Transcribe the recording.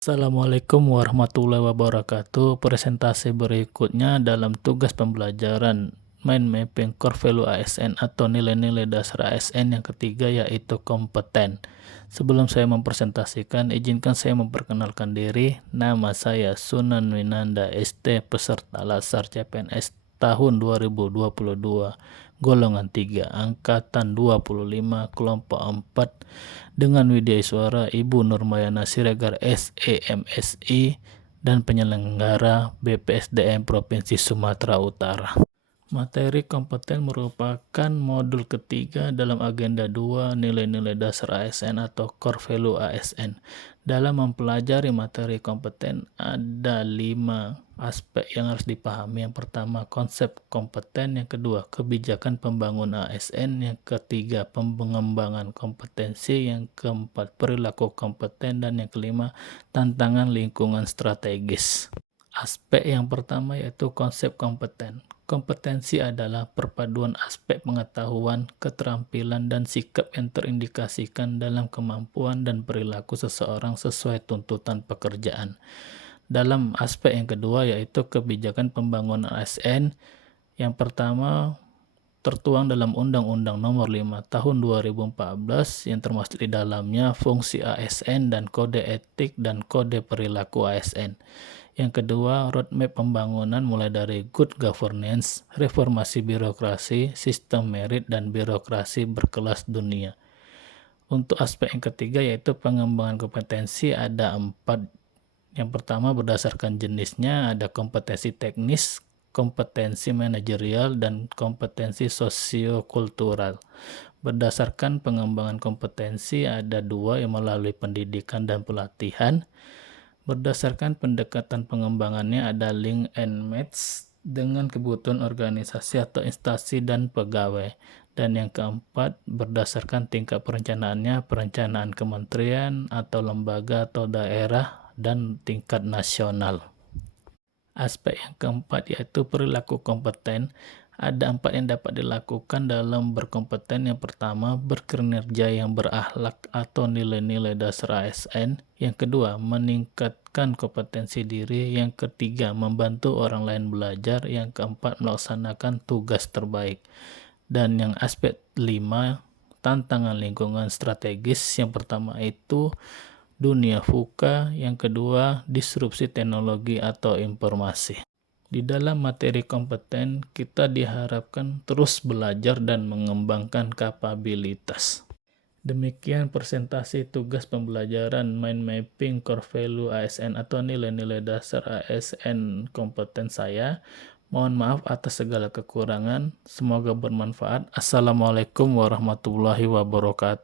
Assalamualaikum warahmatullahi wabarakatuh. Presentasi berikutnya dalam tugas pembelajaran Mind Mapping Core Value ASN atau nilai-nilai dasar ASN yang ketiga, yaitu kompeten. Sebelum saya mempresentasikan, izinkan saya memperkenalkan diri. Nama saya Sunan Winanda ST, peserta Lasar CPNS tahun 2022, golongan 3, angkatan 25, kelompok 4, dengan widya suara Ibu Nurmayana Siregar SEMSI dan penyelenggara BPSDM Provinsi Sumatera Utara. Materi kompeten merupakan modul ketiga dalam agenda 2 nilai-nilai dasar ASN atau Core Value ASN. Dalam mempelajari materi kompeten ada 5 aspek yang harus dipahami. Yang pertama, konsep kompeten. Yang kedua, kebijakan pembangunan ASN. Yang ketiga, pengembangan kompetensi. Yang keempat, perilaku kompeten. Dan yang kelima, tantangan lingkungan strategis. Aspek yang pertama yaitu konsep kompeten. Kompetensi adalah perpaduan aspek pengetahuan, keterampilan, dan sikap yang terindikasikan dalam kemampuan dan perilaku seseorang sesuai tuntutan pekerjaan. Dalam aspek yang kedua yaitu kebijakan pembangunan ASN. Yang pertama tertuang dalam Undang-Undang Nomor 5 Tahun 2014 yang termasuk di dalamnya fungsi ASN dan kode etik dan kode perilaku ASN. Yang kedua, roadmap pembangunan mulai dari good governance, reformasi birokrasi, sistem merit, dan birokrasi berkelas dunia. Untuk aspek yang ketiga yaitu pengembangan kompetensi ada 4. Yang pertama, berdasarkan jenisnya ada kompetensi teknis, kompetensi manajerial, dan kompetensi sosiokultural. Berdasarkan pengembangan kompetensi ada 2 yang melalui pendidikan dan pelatihan. Berdasarkan pendekatan pengembangannya ada link and match dengan kebutuhan organisasi atau instansi dan pegawai. Dan yang keempat, berdasarkan tingkat perencanaannya, perencanaan kementerian atau lembaga atau daerah dan tingkat nasional. Aspek yang keempat yaitu perilaku kompeten. Ada 4 yang dapat dilakukan dalam berkompeten. Yang pertama, berkinerja yang berakhlak atau nilai-nilai dasar ASN. Yang kedua, meningkatkan kompetensi diri. Yang ketiga, membantu orang lain belajar. Yang keempat, melaksanakan tugas terbaik. Dan yang aspek 5, tantangan lingkungan strategis. Yang pertama itu dunia VUCA, yang kedua disrupsi teknologi atau informasi. Di dalam materi kompeten, kita diharapkan terus belajar dan mengembangkan kapabilitas. Demikian presentasi tugas pembelajaran Mind Mapping Core Value ASN atau nilai-nilai dasar ASN kompeten saya. Mohon maaf atas segala kekurangan. Semoga bermanfaat. Assalamualaikum warahmatullahi wabarakatuh.